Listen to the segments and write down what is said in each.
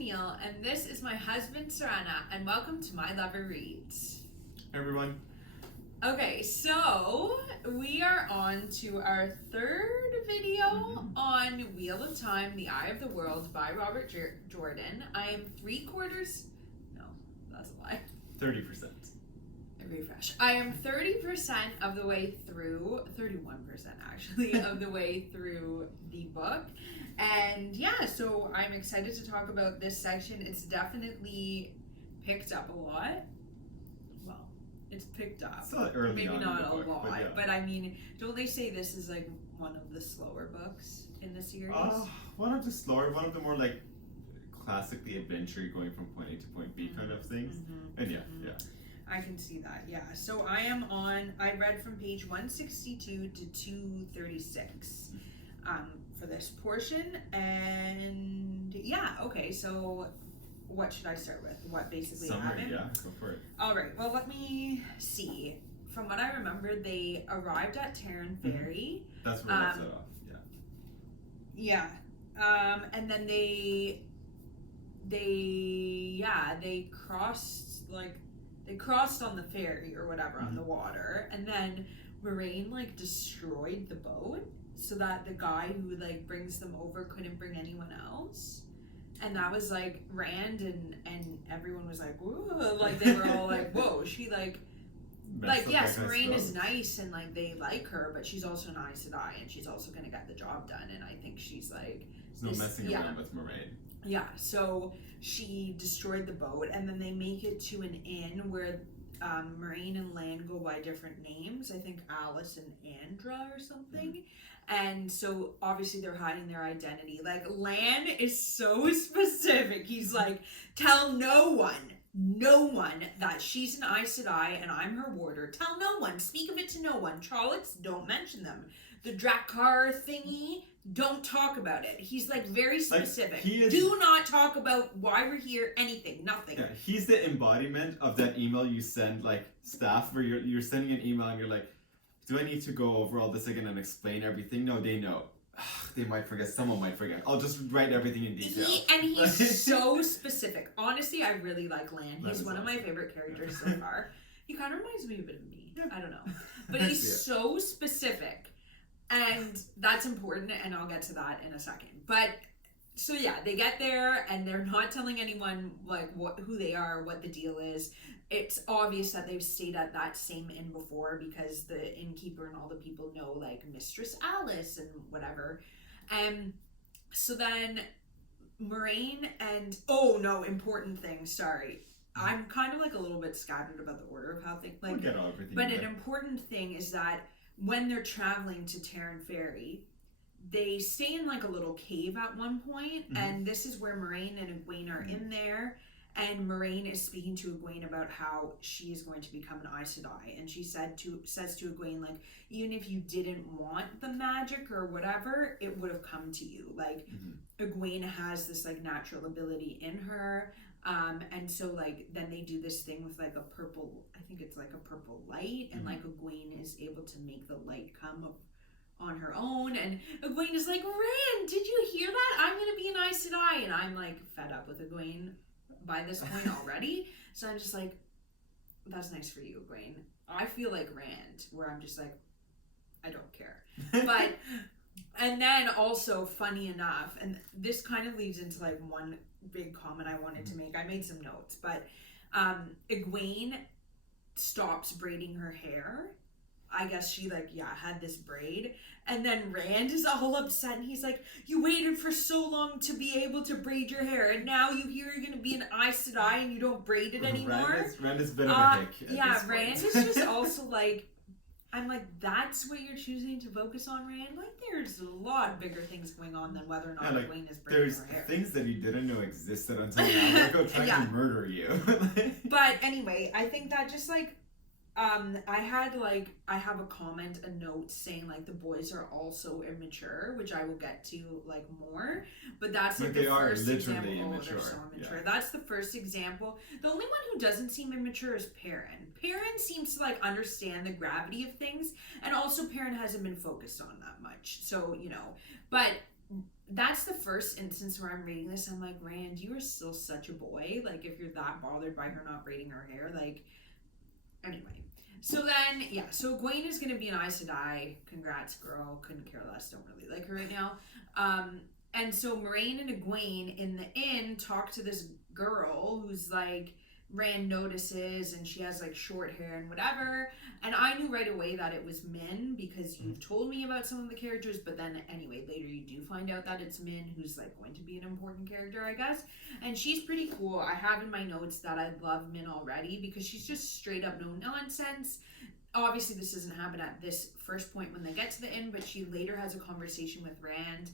Janille, and this is my husband Sourena, and welcome to My Lover Reads. Hey everyone. Okay, so we are on to our third video on Wheel of Time, The Eye of the World by Robert Jordan. I am 3/4, no, that's a lie. 30%. Refresh. I am 30% of the way through, 31% actually, of the way through the book. And yeah, so I'm excited to talk about this section. It's definitely picked up a lot. Well, it's picked up. It's not early maybe on not in the book, a lot, but, yeah. but I mean, don't they say this is like one of the slower books in the series? One of the slower, one of the more like classically adventure going from point A to point B kind of things. And yeah. I can see that, yeah. So I read from page 162 to 236 for this portion. And yeah, okay, so what should I start with? What basically happened? Yeah, go for it. All right, well, let me see. From what I remember, they arrived at Terran Ferry. That's where it set off, yeah. And then they crossed on the ferry or whatever on the water, and then Moraine like destroyed the boat so that the guy who like brings them over couldn't bring anyone else, and that was like Rand and everyone was like, whoa, like they were all like, whoa, she like yes, Moraine is nice and like they like her, but she's also an Aes Sedai and she's also gonna get the job done, and I think she's like, there's no messing around with Moraine. Yeah, so she destroyed the boat, and then they make it to an inn where Moraine and Lan go by different names. I think Alice and Andra or something. And so obviously they're hiding their identity. Like Lan is so specific. He's like, tell no one that she's an Aes Sedai and I'm her warder. Tell no one. Speak of it to no one. Trollocs, don't mention them. The Drakkar thingy, don't talk about it. He's like very specific. Do not talk about why we're here, anything, nothing. Yeah, he's the embodiment of that email you send like staff where you're sending an email and you're like, do I need to go over all this again and explain everything? No, they know. They might forget. Someone might forget. I'll just write everything in detail. He's so specific. Honestly, I really like Lan. He's one of my favorite characters so far. He kind of reminds me a bit of me. Yeah. I don't know. But he's so specific. And that's important, and I'll get to that in a second. But so yeah, they get there and they're not telling anyone like who they are, what the deal is. It's obvious that they've stayed at that same inn before because the innkeeper and all the people know like Mistress Alice and whatever. So then Moraine and important thing. Sorry. I'm kind of like a little bit scattered about the order of how things like. We'll get all everything. But an important thing is that when they're traveling to Terran Ferry, they stay in like a little cave at one point, and this is where Moraine and Egwene are in there, and Moraine is speaking to Egwene about how she is going to become an Aes Sedai, and she says to Egwene, like, even if you didn't want the magic or whatever, it would have come to you. Like, Egwene has this like natural ability in her. And so like then they do this thing with like a purple, I think it's like a purple light, and like Egwene is able to make the light come up on her own, and Egwene is like, Rand, did you hear that? I'm gonna be an Aes Sedai, and I'm like fed up with Egwene by this point already. So I'm just like, that's nice for you, Egwene. I feel like Rand, where I'm just like, I don't care. But and then also, funny enough, and this kind of leads into like one big comment I wanted to make. I made some notes, but Egwene stops braiding her hair. I guess she had this braid, and then Rand is all upset, and he's like, you waited for so long to be able to braid your hair, and now you're gonna be an Aes Sedai and you don't braid it anymore. Rand is a bit of a hick. Yeah, Rand is just also like, I'm like, that's what you're choosing to focus on, Rand? Like, there's a lot bigger things going on than whether or not Egwene is braiding her hair. There's things that you didn't know existed until now. They're trying to murder you. But anyway, I think that just like, I have a comment, a note saying like the boys are also immature, which I will get to like more, but that's like the first example. Immature. They're so immature. Yeah. That's the first example. The only one who doesn't seem immature is Perrin. Perrin seems to like understand the gravity of things, and also Perrin hasn't been focused on that much. So, but that's the first instance where I'm reading this. I'm like, Rand, you are still such a boy. Like, if you're that bothered by her not braiding her hair, like, anyway. So then, so Egwene is going to be an Aes Sedai. Congrats, girl. Couldn't care less. Don't really like her right now. And so Moiraine and Egwene in the inn talk to this girl who's like, Rand notices, and she has like short hair and whatever. And I knew right away that it was Min because you've told me about some of the characters. But then anyway, later you do find out that it's Min, who's like going to be an important character, I guess. And she's pretty cool. I have in my notes that I love Min already because she's just straight up no nonsense. Obviously this doesn't happen at this first point when they get to the inn, but she later has a conversation with Rand.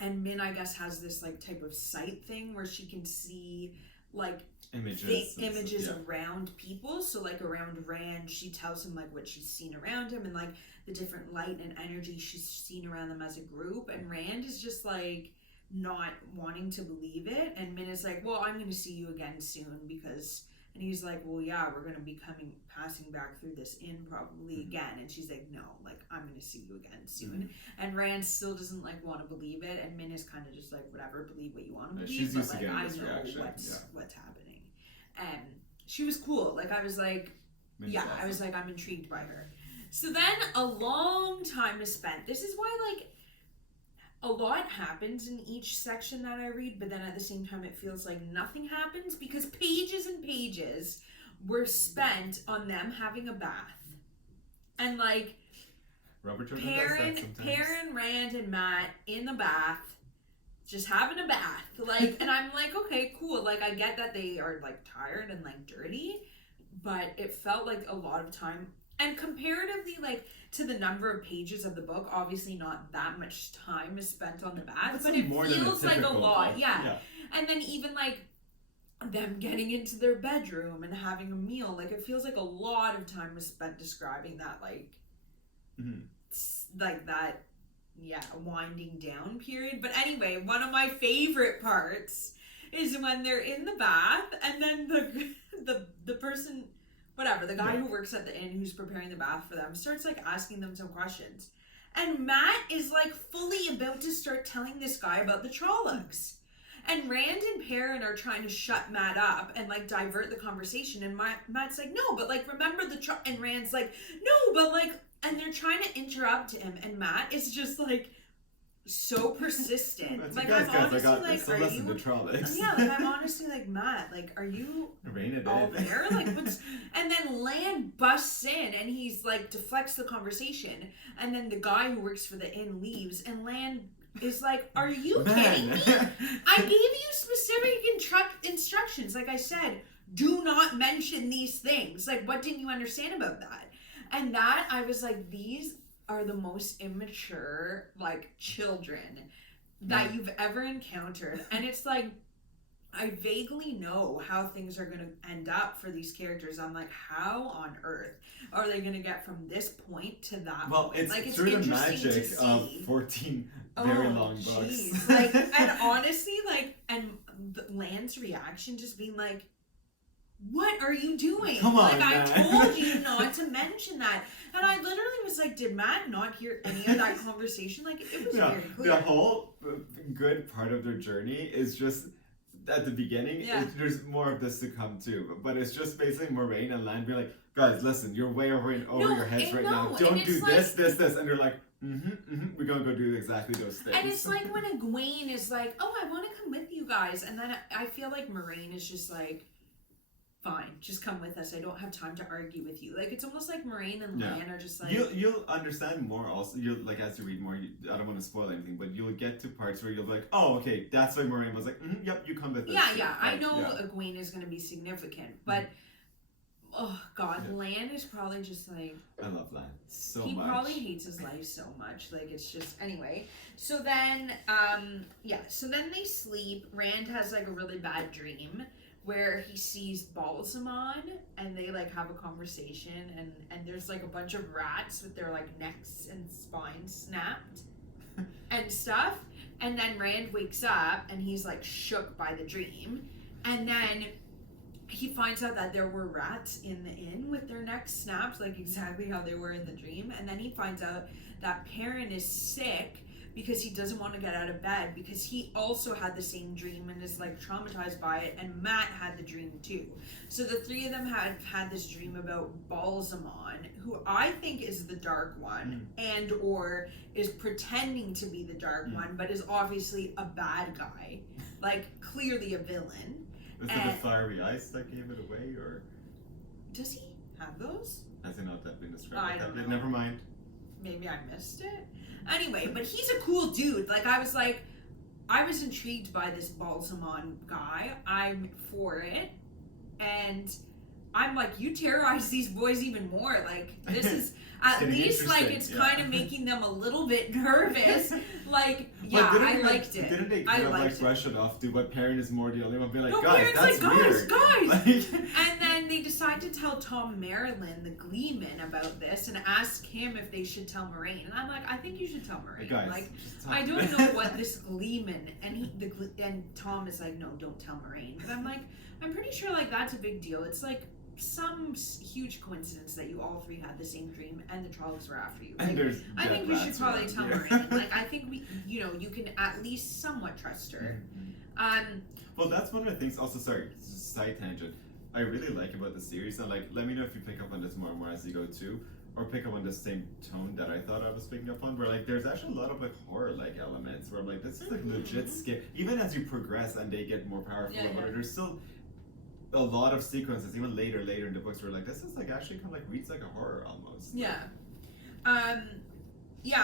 And Min, I guess, has this like type of sight thing where she can see like images around people. So like around Rand, she tells him like what she's seen around him and like the different light and energy she's seen around them as a group. And Rand is just like not wanting to believe it. And Min is like, well, I'm going to see you again soon because... And he's like, well, yeah, we're going to be passing back through this inn probably again. And she's like, no, like, I'm going to see you again soon. And Rand still doesn't, like, want to believe it. And Min is kind of just like, whatever, believe what you want to believe. She's used but, to like, getting this reaction. What's happening. And she was cool. Like, I was like, Min's awesome. I was like, I'm intrigued by her. So then a long time is spent. This is why, like, a lot happens in each section that I read, but then at the same time it feels like nothing happens because pages and pages were spent on them having a bath. And like Perrin, Rand, and Matt in the bath, just having a bath. Like, and I'm like, okay, cool. Like, I get that they are like tired and like dirty, but it felt like a lot of time. And comparatively, like, to the number of pages of the book, obviously not that much time is spent on the bath, but it feels like a lot. Yeah. And then even, like, them getting into their bedroom and having a meal, like, it feels like a lot of time was spent describing that, like, like that, winding down period. But anyway, one of my favorite parts is when they're in the bath and then the person... whatever, the guy who works at the inn who's preparing the bath for them starts like asking them some questions. And Matt is like fully about to start telling this guy about the Trollocs. And Rand and Perrin are trying to shut Matt up and like divert the conversation. And Matt's like, no, but like remember and Rand's like, no, but like, and they're trying to interrupt him. And Matt is just like so persistent. Like, guys, I'm honestly like, are you... the Trollocs. Yeah, like, I'm honestly like, Matt, like, are you all there? Like, what's... And then Lan busts in, and he's, like, deflects the conversation, and then the guy who works for the inn leaves, and Lan is like, are you kidding me? I gave you specific instructions. Like I said, do not mention these things. Like, what didn't you understand about that? And that, I was like, these are the most immature, like, children that you've ever encountered. And it's like, I vaguely know how things are going to end up for these characters. I'm like, how on earth are they going to get from this point to that point? It's like, it's through the magic of 14 very long books. Like, and honestly, like, and Lan's reaction just being like, what are you doing? Come on, like, man. I told you not to mention that. And I literally was like, did Matt not hear any of that conversation? Like, it was very clear. The whole good part of their journey is just at the beginning. There's more of this to come too. But it's just basically Moiraine and Lan being like, guys, listen, you're way over your heads right now. Don't do this, this. And they're like, we're going to go do exactly those things. And it's like when Egwene is like, oh, I want to come with you guys. And then I feel like Moiraine is just like, fine, just come with us. I don't have time to argue with you. Like, it's almost like Moiraine and Lan are just like... You'll understand more also. You'll, like, as you read more, I don't want to spoil anything, but you'll get to parts where you'll be like, oh, okay, that's why Moiraine was like, yep, you come with us. Yeah, I know Egwene is going to be significant, but... Oh, God, Lan is probably just like... I love Lan so much. He probably hates his life so much. Like, it's just... Anyway, so then, so then they sleep. Rand has, like, a really bad dream where he sees Balsamon, and they, like, have a conversation, and there's, like, a bunch of rats with their, like, necks and spines snapped and stuff. And then Rand wakes up, and he's, like, shook by the dream. And then he finds out that there were rats in the inn with their necks snapped, like exactly how they were in the dream. And then he finds out that Perrin is sick because he doesn't want to get out of bed because he also had the same dream and is like traumatized by it, and Matt had the dream too. So the three of them had this dream about Balsamon, who I think is the dark one and or is pretending to be the dark one, but is obviously a bad guy, like clearly a villain. Was it the fiery ice that gave it away, or does he have those? Has it not that been described? I don't know. Never mind. Maybe I missed it. Anyway, but he's a cool dude. Like, I was intrigued by this Balsamon guy. I'm for it. And I'm like, you terrorize these boys even more. Like, this is at least like it's kind of making them a little bit nervous. Like, yeah, I liked it. Didn't they kind of like brush it off? Do what Perrin is more dealing with? Be like, no, guys, Perrin's that's like, weird. Guys. And then they decide to tell Tom Marilyn, the Gleeman, about this and ask him if they should tell Moraine. And I'm like, I think you should tell Moraine. Guys, like, I don't know what this Gleeman, and Tom is like, no, don't tell Moraine. But I'm like, I'm pretty sure like that's a big deal. It's like some huge coincidence that you all three had the same dream and the Trollocs were after you. Like, I think you should probably tell Moraine. Like, I think you can at least somewhat trust her. Well, that's one of the things. Also, sorry, side tangent. I really like about the series, and like, let me know if you pick up on this more and more as you go too, or pick up on the same tone that I thought I was picking up on. Where like, there's actually a lot of like horror like elements where I'm like, this is like legit scary. Even as you progress and they get more powerful, there's still a lot of sequences, even later in the books, where like this is like actually kind of like reads like a horror almost. Yeah.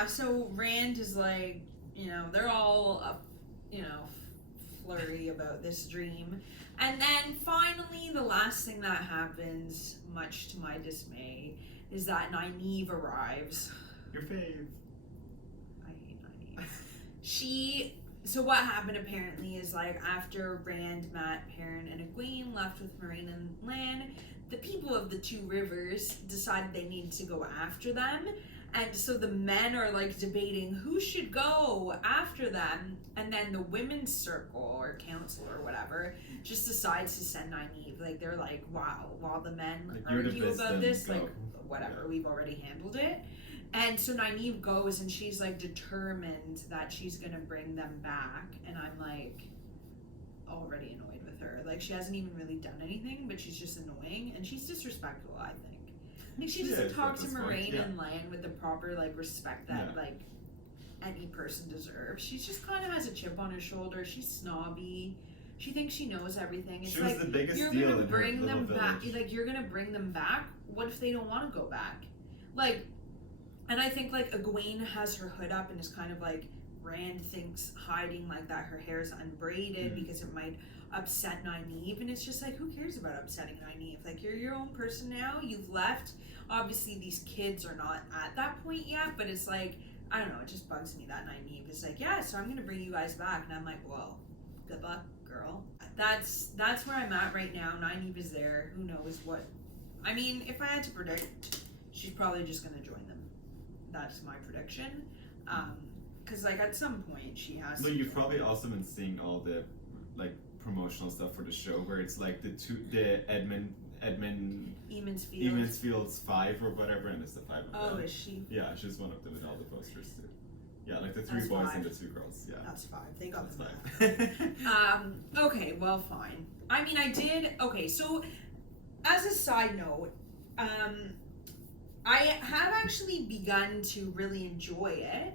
So Rand is like, they're all flirty about this dream. And then finally the last thing that happens, much to my dismay, is that Nynaeve arrives. Your fave. I hate Nynaeve. So what happened apparently is like after Rand, Matt, Perrin, and Egwene left with Moraine and Lan, the people of the Two Rivers decided they needed to go after them. And so the men are like debating who should go after them. And then the women's circle or council or whatever just decides to send Nynaeve. Like they're like, wow, while the men like, argue about this, like whatever, we've already handled it. And so Nynaeve goes and she's like determined that she's gonna bring them back. And I'm like already annoyed with her. Like she hasn't even really done anything, but she's just annoying and she's disrespectful, I think. Like she doesn't talk to Moraine and Lan with the proper like respect that like any person deserves. She just kind of has a chip on her shoulder. She's snobby. She thinks she knows everything. It's she was like the biggest you're deal gonna in bring her them little back. village. Like you're gonna bring them back. What if they don't want to go back? Like, and I think like Egwene has her hood up and is kind of like Rand thinks hiding like that her hair is unbraided because it might upset Nynaeve, and it's just like, who cares about upsetting Nynaeve? Like you're your own person now. You've left. Obviously these kids are not at that point yet, but it's like, I don't know, it just bugs me that Nynaeve is like, yeah, so I'm gonna bring you guys back, and I'm like, well, good luck, girl. That's where I'm at right now. Nynaeve is there. Who knows what? I mean, if I had to predict, she's probably just gonna join them. That's my prediction. Because like at some point she has. Well, you've probably also been seeing all the like promotional stuff for the show where it's like the Eamondsfield's 5 or whatever, and it's the 5 of them. Oh, is she? Yeah, she's one of them in all the posters too. Yeah, like the 3 That's boys 5. and the 2 girls. Yeah, that's 5. They got that's 5. Okay, well, fine. I mean, I did. Okay, so as a side note, I have actually begun to really enjoy it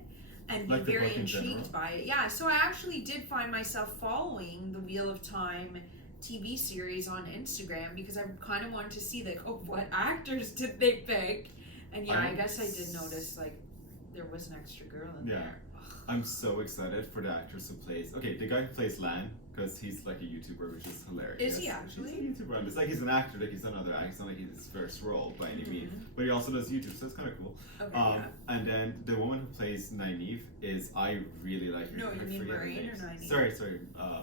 and be like very intrigued by it. Yeah, so I actually did find myself following the Wheel of Time TV series on Instagram because I kind of wanted to see like, oh, what actors did they pick? And yeah, I guess I did notice like there was an extra girl in there. I'm so excited for the actress who plays. Okay, the guy who plays Lan, because he's like a YouTuber, which is hilarious. Is he actually? He's a YouTuber. And it's like he's an actor, like he's done other acts. It's not like he's his first role by any means, but he also does YouTube, so it's kind of cool. Okay, And then the woman who plays Nynaeve is, I really like her. No, you mean Moraine or Nynaeve? Sorry,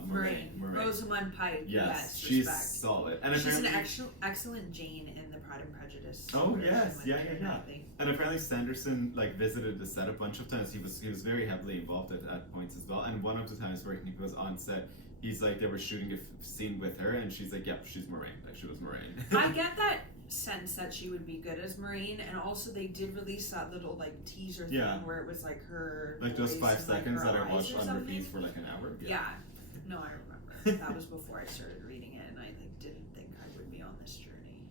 Moraine. Rosamund Pike. Yes, she's respect. solid. And she's an excellent Jane in the Pride and Prejudice. Oh yes, yeah. And apparently Sanderson like visited the set a bunch of times. He was very heavily involved at points as well. And one of the times where he was on set, he's like they were shooting a scene with her, and she's like, "Yep, she's Moraine. Like she was Moraine." I get that sense that she would be good as Moraine, and also they did release that little like teaser thing where it was like her like those 5 seconds that I watched on something. repeat for like an hour. Yeah. No, I remember. That was before I started reading it, and I like didn't think I would be on this journey.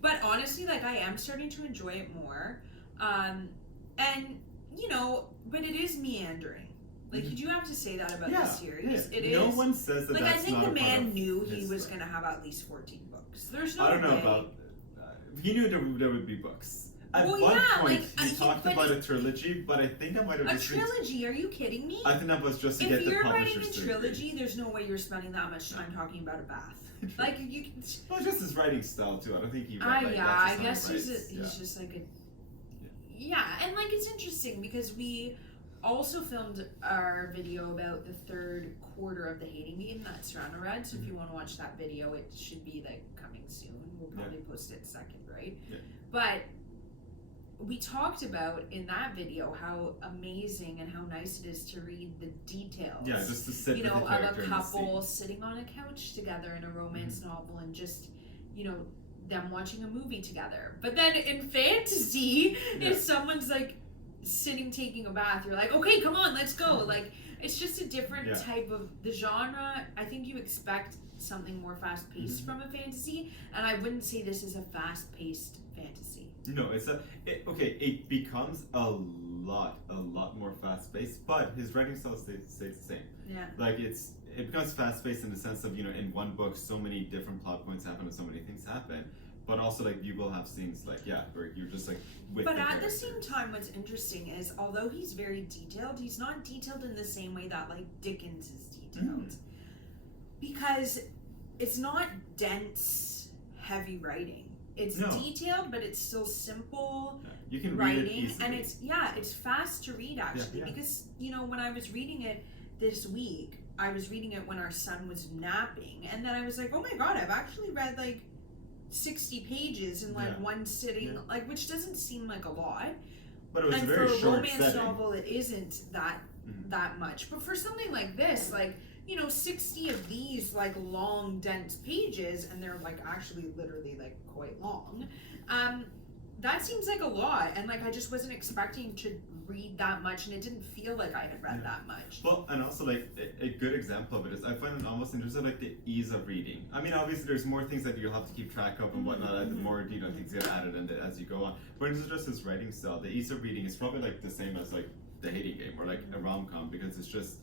But honestly, like I am starting to enjoy it more, and you know, but it is meandering. Like you do have to say that about the series. Yeah. It no is. one says that. Like that's I think not the man knew he his was story. going to have at least 14 books. There's no I don't know way. about. He knew there would be books. At Well, one yeah, point, like, he talked about a trilogy, but I think I might have A just. trilogy? Are you kidding me? I think that was just to If get the you're writing publishers a to agree. trilogy, there's no way you're spending that much time talking about a bath. Like you can. Well, just his writing style too. I don't think he. I guess he's just like a. Yeah, and like it's interesting because we also filmed our video about the third quarter of the Hating Game that Sourena read. So if you want to watch that video, it should be like coming soon. We'll probably post it second, right? Yeah. But we talked about in that video how amazing and how nice it is to read the details. Yeah, just to sit you with know, the character of a in the scene. couple sitting on a couch together in a romance novel and just, you know, them watching a movie together. But then in fantasy, if someone's like sitting taking a bath, you're like, okay, come on, let's go. Like it's just a different type of the genre. I think you expect something more fast paced from a fantasy, and I wouldn't say this is a fast paced fantasy. No, it becomes a lot more fast paced, but his writing style stays the same. Yeah. Like it becomes fast paced in the sense of, you know, in one book so many different plot points happen and so many things happen. But also like you will have scenes like where you're just like with But the at characters. the same time, what's interesting is although he's very detailed, he's not detailed in the same way that like Dickens is detailed. Because it's not dense, heavy writing. It's detailed, but it's still simple you can writing, read it easily. and it's fast to read actually. Because you know when I was reading it this week, I was reading it when our son was napping, and then I was like, oh my god, I've actually read like 60 pages in like one sitting, like which doesn't seem like a lot. But it was and a very for a short romance setting. novel, it isn't that much. But for something like this, like you know, 60 of these like long, dense pages, and they're like actually literally like quite long. That seems like a lot, and like I just wasn't expecting to read that much, and it didn't feel like I had read that much. Well, and also like a good example of it is I find it almost interesting like the ease of reading. I mean, obviously there's more things that you'll have to keep track of and whatnot. The more things get added in as you go on. But it's just his writing style. The ease of reading is probably like the same as like the Hating Game or like a rom-com because it's just.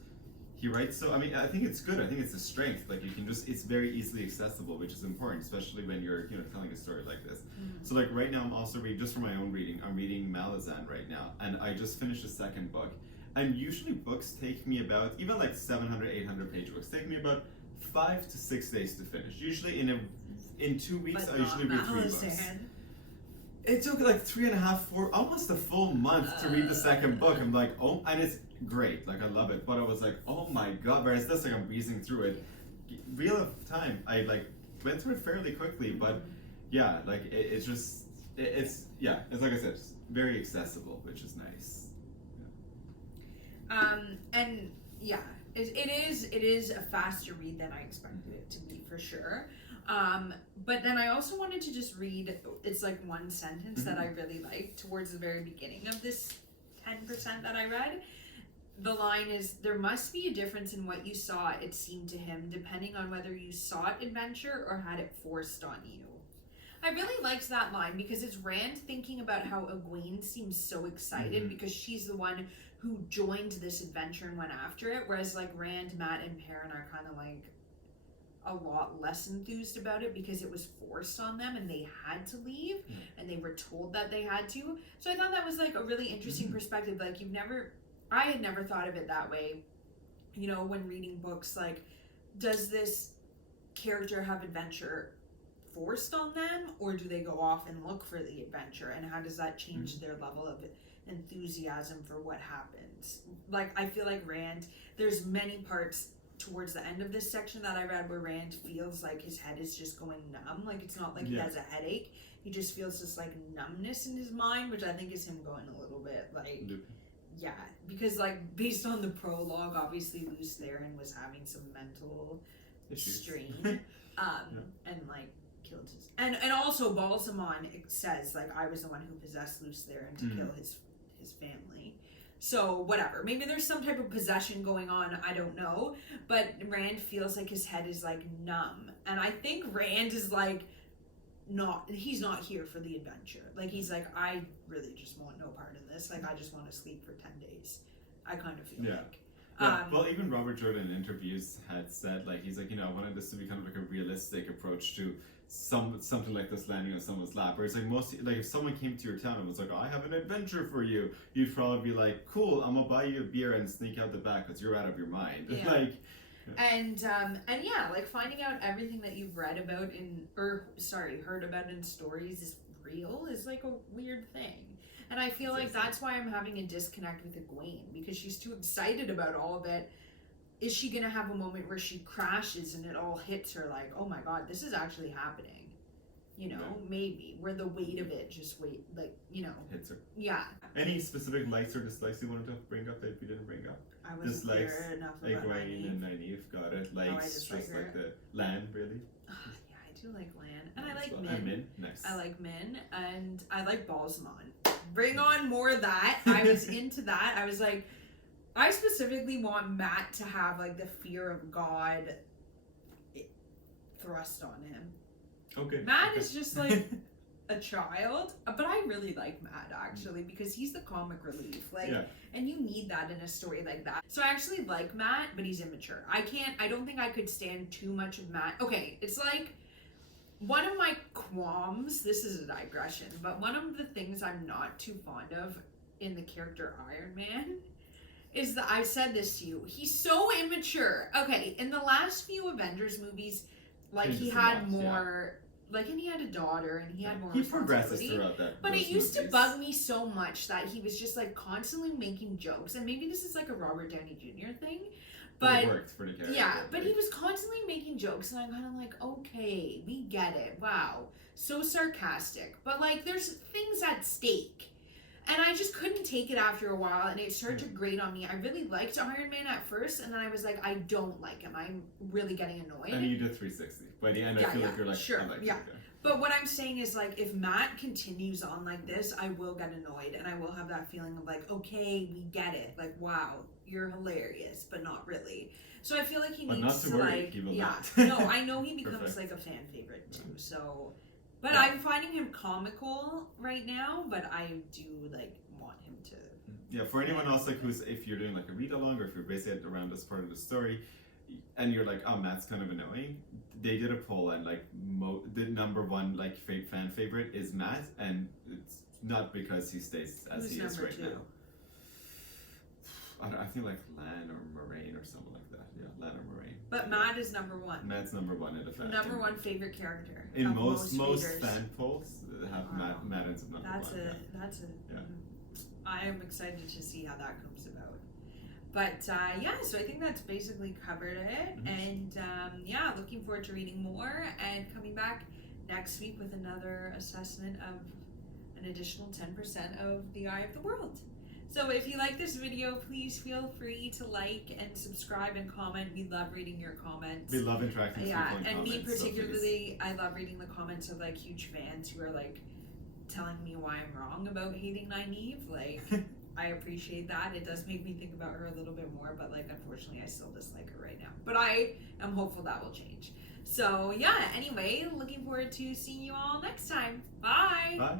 He writes so. I mean, I think it's good. I think it's a strength. Like you can it's very easily accessible, which is important, especially when you're telling a story like this. So like right now, I'm also reading just for my own reading. I'm reading Malazan right now, and I just finished the second book. And usually books take me about even like 700, 800 page books take me about 5 to 6 days to finish. Usually in 2 weeks, I usually read 3 books. It took like 3.5, 4, almost a full month to read the second book. I'm like, oh, and it's great, like I love it. But I was like, oh my god, whereas this, like I'm breezing through it. Real time, I like went through it fairly quickly, but yeah, like it's like I said, it's very accessible, which is nice. And yeah, it is a faster read than I expected it to be for sure. But then I also wanted to just read, it's like one sentence that I really liked towards the very beginning of this 10% that I read. The line is, there must be a difference in what you saw, it seemed to him, depending on whether you sought adventure or had it forced on you. I really liked that line because it's Rand thinking about how Egwene seems so excited because she's the one who joined this adventure and went after it, whereas like Rand, Matt, and Perrin are kind of like a lot less enthused about it because it was forced on them and they had to leave and they were told that they had to. So I thought that was like a really interesting perspective. Like I had never thought of it that way. You know, when reading books, like, does this character have adventure forced on them, or do they go off and look for the adventure, and how does that change their level of enthusiasm for what happens? Like, I feel like Rand, there's many parts towards the end of this section that I read where Rand feels like his head is just going numb. Like, it's not like he has a headache. He just feels this like numbness in his mind, which I think is him going a little bit like yeah, because like based on the prologue, obviously Luce Theron was having some mental strain and like killed his... And also Balsamon says, like, I was the one who possessed Luce Theron to kill his family. So, whatever. Maybe there's some type of possession going on. I don't know. But Rand feels like his head is, like, numb. And I think Rand is, like, he's not here for the adventure. Like, he's like, I really just want no part in this. Like, I just want to sleep for 10 days. I kind of feel like. Yeah, well, even Robert Jordan in interviews had said, like, he's like, you know, I wanted this to be kind of like a realistic approach to something like this landing on someone's lap. Where it's like, like, if someone came to your town and was like, I have an adventure for you, you'd probably be like, cool, I'm gonna buy you a beer and sneak out the back because you're out of your mind. Yeah. Like, and yeah, like, finding out everything that you've heard about in stories is real is like a weird thing. And I feel like that's why I'm having a disconnect with Egwene, because she's too excited about all of it. Is she gonna have a moment where she crashes and it all hits her like, oh my god, this is actually happening? You know, maybe, where the weight of it just hits her. Yeah. Any specific likes or dislikes you wanted to bring up that you didn't bring up? I wasn't clear enough about Egwene and Nynaeve, got it. Likes, just like the Lan, really. Yeah, I do like Lan, and I like well. Min. And Min, nice. I like Min, and I like Balsamon. Bring on more of that. I was into that. I was like, I specifically want Matt to have, like, the fear of God thrust on him. Okay. Matt is just like a child, but I really like Matt, actually, because he's the comic relief. Like, and you need that in a story like that. So I actually like Matt, but he's immature. I don't think I could stand too much of Matt. Okay, it's like, one of my qualms, this is a digression, but one of the things I'm not too fond of in the character Iron Man is that, I've said this to you, he's so immature. Okay, in the last few Avengers movies, like, he had more, like, and he had a daughter, and he had more responsibility. He progresses throughout that. But it used to bug me so much that he was just, like, constantly making jokes, and maybe this is like a Robert Downey Jr. thing, but it worked for the character. Yeah, but he was constantly making jokes, and I'm kind of like, okay, we get it. Wow, so sarcastic. But, like, there's things at stake. And I just couldn't take it after a while, and it started to grate on me. I really liked Iron Man at first, and then I was like, I don't like him. I'm really getting annoyed. And you did 360. By the end, I feel like you're like, sure, I like yeah. it. But what I'm saying is, like, if Matt continues on like this, I will get annoyed, and I will have that feeling of, like, okay, we get it. Like, wow, you're hilarious, but not really. So I feel like he needs to, like, he will not. No, I know he becomes like a fan favorite too. So, but I'm finding him comical right now. But I do, like, want him to. Yeah, for anyone else, like, who's, if you're doing like a read along, or if you're basing it around this part of the story, and you're like, oh, Matt's kind of annoying. They did a poll, and like the number one like fan favorite is Matt, and it's not because he stays as he is right now. I think like Lan or Moraine or something like that. Yeah, Lan or Moraine. But Matt is number one. Matt's number one in the fan. Number one favorite character. In most fan polls have Matt ends up number one. That's a. I am excited to see how that comes about. But yeah, so I think that's basically covered it. And yeah, looking forward to reading more and coming back next week with another assessment of an additional 10% of The Eye of the World. So if you like this video, please feel free to like and subscribe and comment. We love reading your comments. We love interacting with people in and comments, me particularly, I love reading the comments of, like, huge fans who are, like, telling me why I'm wrong about hating Nynaeve. Like, I appreciate that. It does make me think about her a little bit more, but, like, unfortunately I still dislike her right now. But I am hopeful that will change. So yeah, anyway, looking forward to seeing you all next time. Bye! Bye!